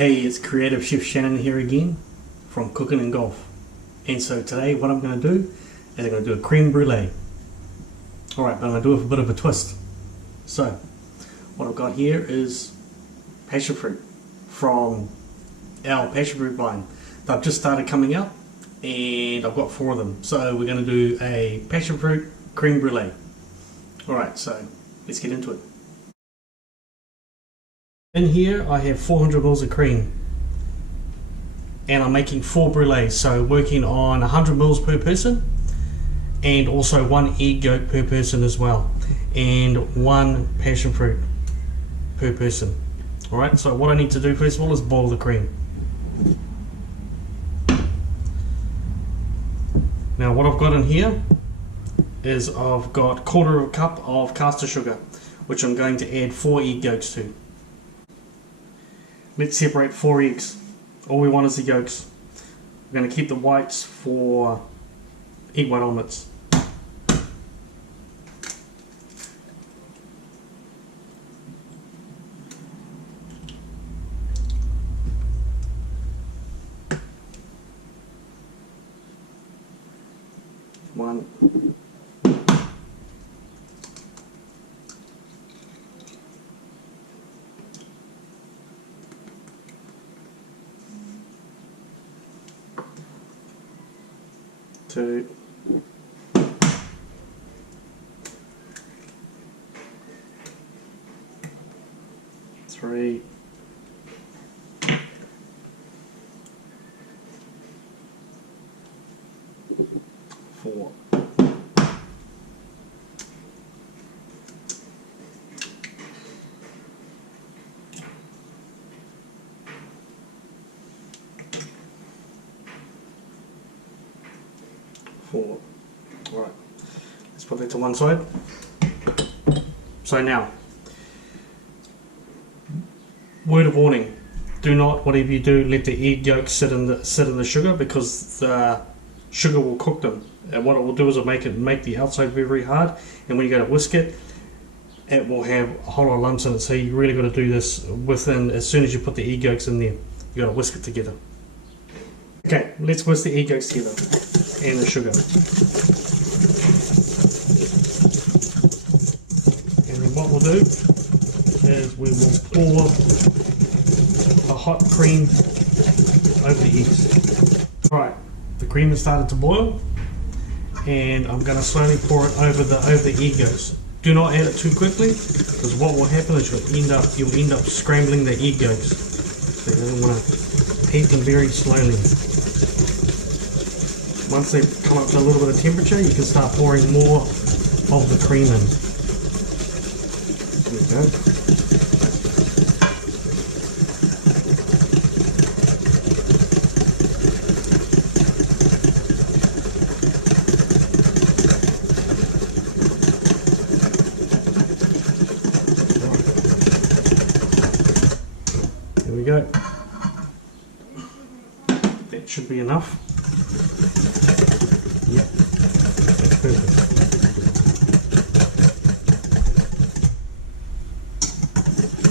Hey, it's Creative Chef Shannon here again from Cooking and Golf. And so today what I'm going to do is I'm going to do a creme brulee. Alright, but I'm going to do it with a bit of a twist. So, what I've got here is passion fruit from our passion fruit vine. They've just started coming out and I've got 4 of them. So we're going to do a passion fruit creme brulee. Alright, so let's get into it. In here I have 400 ml of cream and I'm making 4 brulees, so working on 100 ml per person and also 1 egg yolk per person as well, and 1 passion fruit per person. Alright, so what I need to do first of all is boil the cream. Now what I've got in here is I've got 1/4 cup of caster sugar, which I'm going to add 4 egg yolks to. Let's separate 4 eggs. All we want is the yolks. We're going to keep the whites for egg white omelets. One. 2, 3, 4. Alright, let's put that to one side. So now, word of warning: do not, whatever you do, let the egg yolks sit in the sugar, because the sugar will cook them. And what it will do is it'll make the outside very, very hard, and when you go to whisk it, it will have a whole lot of lumps in it. So you really got to do this as soon as you put the egg yolks in there. You got to whisk it together. Okay, let's whisk the egg yolks together and the sugar. And then what we'll do is we will pour a hot cream over the eggs. Alright, the cream has started to boil and I'm going to slowly pour it over the egg yolks. Do not add it too quickly, because what will happen is you'll end up scrambling the egg yolks. So you want to heat them very slowly. Once they come up to a little bit of temperature, you can start pouring more of the cream in. There we go. There we go. That should be enough. Yep, that's perfect.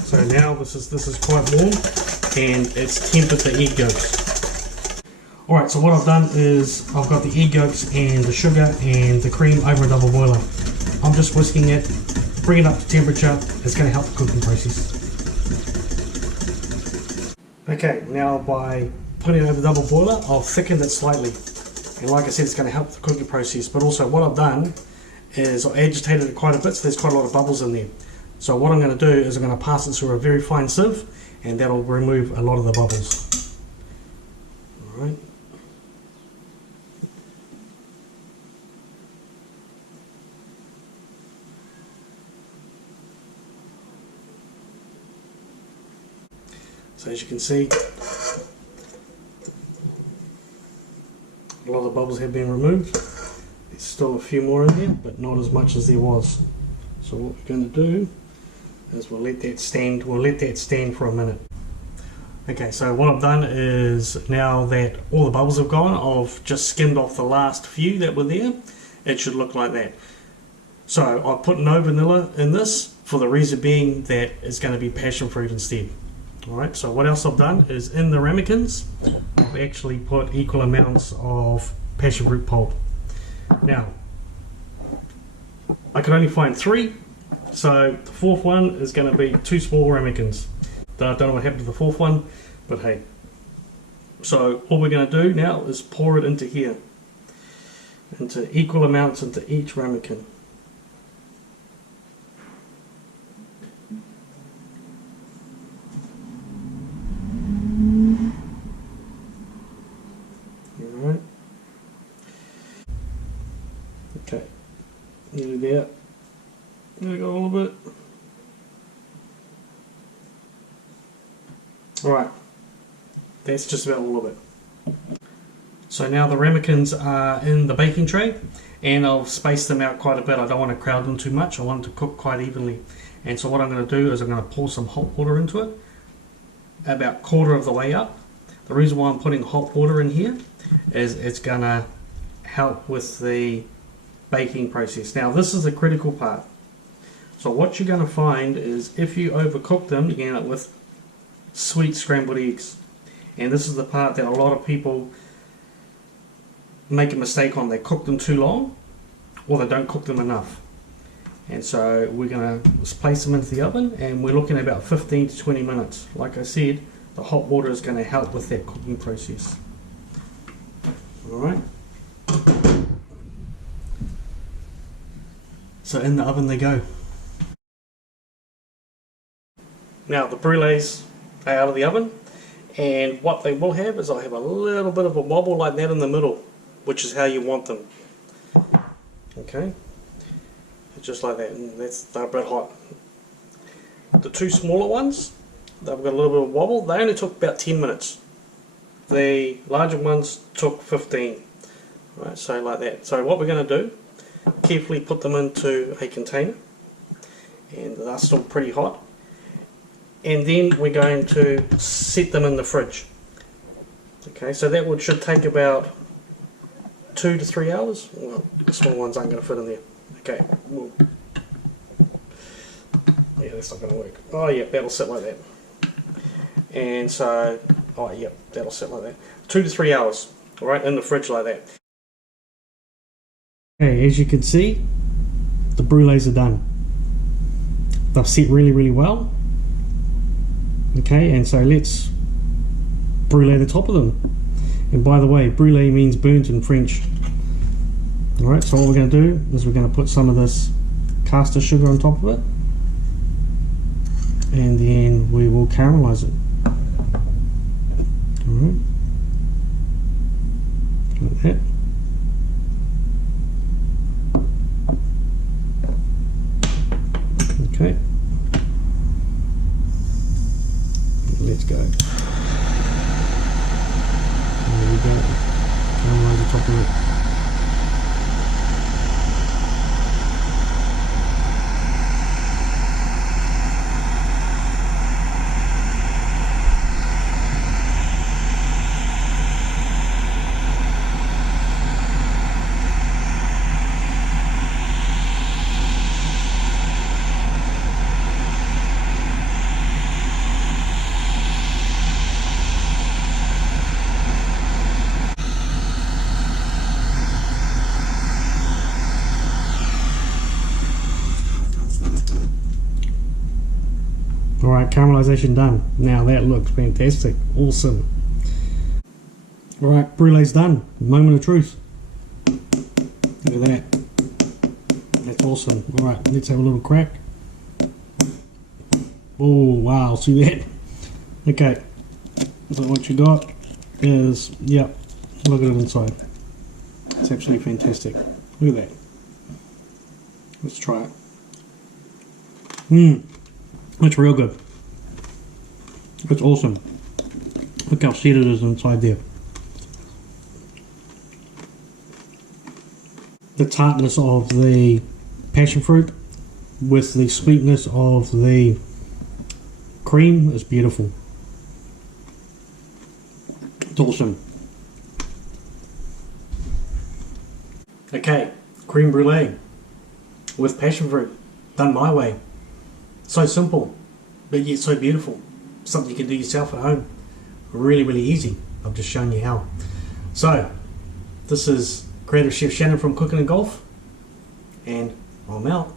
So now this is quite warm and it's tempered the egg yolks. Alright, so what I've done is I've got the egg yolks and the sugar and the cream over a double boiler. I'm just whisking it, bring it up to temperature. It's going to help the cooking process. Okay, now by putting it over the double boiler, I'll thicken it slightly. And like I said, it's going to help the cooking process. But also what I've done is I agitated it quite a bit, so there's quite a lot of bubbles in there. So what I'm going to do is I'm going to pass it through a very fine sieve, and that'll remove a lot of the bubbles. Alright. So as you can see, a lot of the bubbles have been removed. There's still a few more in there, but not as much as there was. So what we're going to do is we'll let that stand for a minute. Okay, so what I've done is, now that all the bubbles have gone, I've just skimmed off the last few that were there. It should look like that. So I've put no vanilla in this, for the reason being that it's going to be passion fruit instead. Alright, so what else I've done is in the ramekins, I've actually put equal amounts of passion fruit pulp. Now, I could only find 3, so the 4th one is going to be 2 small ramekins. I don't know what happened to the 4th one, but hey. So all we're going to do now is pour it into here, into equal amounts into each ramekin. Alright. Okay. Nearly there. There we go a little bit. Alright. That's just about all of it. So now the ramekins are in the baking tray, and I'll space them out quite a bit. I don't want to crowd them too much. I want them to cook quite evenly. And so what I'm going to do is I'm going to pour some hot water into it, about 1/4 of the way up. The reason why I'm putting hot water in here is it's going to help with the baking process. Now this is the critical part. So what you're going to find is if you overcook them, you end up with sweet scrambled eggs. And this is the part that a lot of people make a mistake on. They cook them too long, or they don't cook them enough. And so we're going to place them into the oven, and we're looking at about 15 to 20 minutes. Like I said, the hot water is going to help with that cooking process. Alright. So in the oven they go. Now the brulees are out of the oven, and what they will have is I'll have a little bit of a wobble like that in the middle, which is how you want them. Okay, just like that, and they're a bit hot. The 2 smaller ones, they've got a little bit of wobble. They only took about 10 minutes. The larger ones took 15. Right, so like that. So what we're going to do, carefully put them into a container, and they're still pretty hot. And then we're going to set them in the fridge. Okay, so that should take about 2 to 3 hours. Well, the small ones aren't going to fit in there. Okay. Whoa. Yeah, that's not going to work. Oh yeah, that'll sit like that. And so, oh yeah, that'll sit like that. 2 to 3 hours, alright, in the fridge like that. Okay, as you can see, the brulees are done. They've set really, really well. Okay, and so let's brûler the top of them. And by the way, brûlée means burnt in French. Alright, so what we're going to do is we're going to put some of this caster sugar on top of it, and then we will caramelize it. Alright, like that. Okay, let's go. There we go. Caramelize the top of it. Alright, caramelization done. Now that looks fantastic. Awesome. Alright, brulee's done. Moment of truth. Look at that. That's awesome. Alright, let's have a little crack. Oh, wow, see that? Okay, so what you got is, yep, look at it inside. It's absolutely fantastic. Look at that. Let's try it. It's real good. It's awesome. Look how sweet it is inside there. The tartness of the passion fruit with the sweetness of the cream is beautiful. It's awesome. Okay, creme brulee with passion fruit, done my way. So simple, but yet so beautiful. something you can do yourself at home. Really, really easy. I've just shown you how. So, this is Creative Chef Shannon from Cooking and Golf, and I'm out.